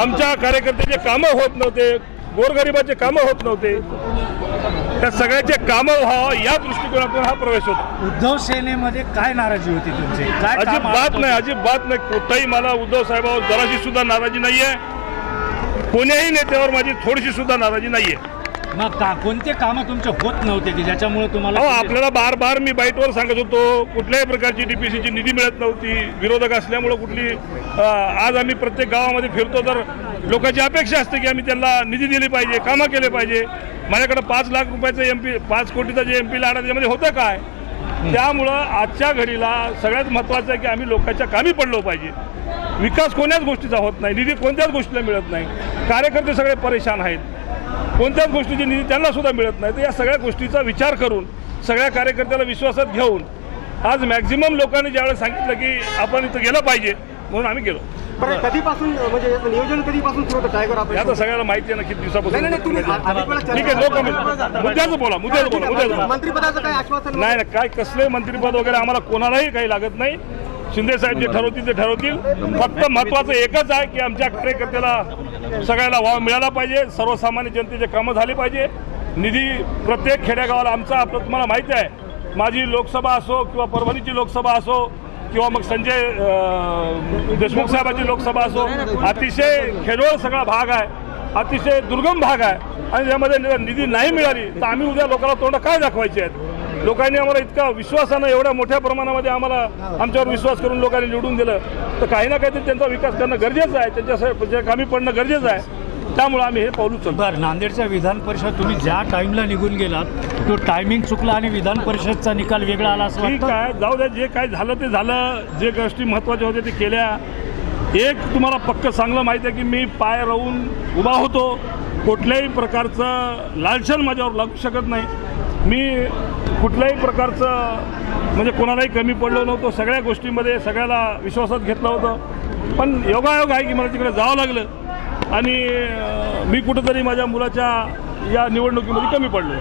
आमच्या कार्यकर्त्याचे कामं होत नव्हते, गोरगरिबाचे कामं होत नव्हते, त्या सगळ्याचे कामं व्हावं या दृष्टिकोनातून हा प्रवेश होता। उद्धव सेनेमध्ये काय नाराजी होती तुमची? काय अजिबात नाही, अजिबात नाही। कोणताही मला उद्धव साहेबांवर जराशी सुद्धा नाराजी नाहीये, कोण्याही नेत्यावर माझी थोडीशी सुद्धा नाराजी नाहीये। मग कोणते कामं तुमचे होत नव्हते की ज्याच्यामुळे तुम्हाला आपल्याला बार बार मी बाईटवर सांगत होतो, कुठल्याही प्रकारची डीपीसीची निधी मिळत नव्हती, विरोधक असल्यामुळे कुठली आज आम्ही प्रत्येक गावामध्ये फिरतो तर लोकांची अपेक्षा असते की आम्ही त्यांना निधी दिली पाहिजे, कामं केले पाहिजे। माझ्याकडे 5 लाख रुपयाचं MP 5 कोटीचा जे MP लाडा त्यामध्ये होतं काय? त्यामुळं आजच्या घडीला सगळ्यात महत्त्वाचं आहे की आम्ही लोकांच्या कामी पडलो पाहिजे। विकास कोण्याच गोष्टीचा होत नाही, निधी कोणत्याच गोष्टीला मिळत नाही, कार्यकर्ते सगळे परेशान आहेत, कोणत्याच गोष्टीची निधी त्यांना सुद्धा मिळत नाही। तर या सगळ्या गोष्टीचा विचार करून सगळ्या कार्यकर्त्याला विश्वासात घेऊन आज मॅक्झिमम लोकांनी ज्यावेळेस सांगितलं की आपण इथं गेलं पाहिजे म्हणून आम्ही गेलो। कधीपासून म्हणजे नियोजन कधीपासून सुरू होतं टायगर ऑपरेशन? आता सगळ्याला माहिती आहे ना किती दिवसापासून। ठीक आहे, मंत्रिपदाचं मुद्द्याचं बोला। नाही ना, काय कसले मंत्रिपद वगैरे आम्हाला कोणालाही काही लागत नाही। शिंदे साहेब जे ठरवतील ते ठरवतील। फक्त महत्त्वाचं एकच आहे की आमच्या कार्यकर्त्याला सगळ्याला वाव मिळाला पाहिजे, सर्वसामान्य जनतेचे कामं झाली पाहिजे, निधी प्रत्येक खेड्यागावाला आमचा आपलं तुम्हाला माहिती आहे, माझी लोकसभा असो किंवा परभणीची लोकसभा असो किंवा मग संजय देशमुख साहेबांची लोकसभा असो, अतिशय खेडोळ सगळा भाग आहे, अतिशय दुर्गम भाग आहे आणि त्यामध्ये निधी नाही मिळाली तर आम्ही उद्या लोकांना तोंड काय दाखवायचे आहेत? लोकांनी आम्हाला इतका विश्वासानं एवढ्या मोठ्या प्रमाणामध्ये आम्हाला आमच्यावर विश्वास करून लोकांनी निवडून दिलं तर काही ना काहीतरी त्यांचा विकास करणं गरजेचं आहे, त्यांच्या कामी पडणं गरजेचं आहे। त्यामुळे आम्ही हे पाऊल उचलतो। बरं, नांदेडच्या विधान परिषद तुम्ही ज्या टाइमला निघून गेलात तो टायमिंग चुकला आणि विधान परिषदचा निकाल वेगळा आला असं ठीक आहे, जाऊ द्या, जे काय झालं ते झालं, जे गोष्टी महत्त्वाच्या होत्या ते केल्या। एक तुम्हाला पक्क चांगलं माहिती आहे की मी पाय राहून उभा होतो, कुठल्याही प्रकारचं लालशन माझ्यावर लागू शकत नाही, मी कुठल्याही प्रकारचं म्हणजे कोणालाही कमी पडलो नव्हतो, सगळ्या गोष्टींमध्ये सगळ्याला विश्वासात घेतलं होतं। पण योगायोग आहे की मला तिकडे जावं लागलं आणि मी कुठंतरी माझ्या मुलाच्या या निवडणुकीमध्ये कमी पडलो।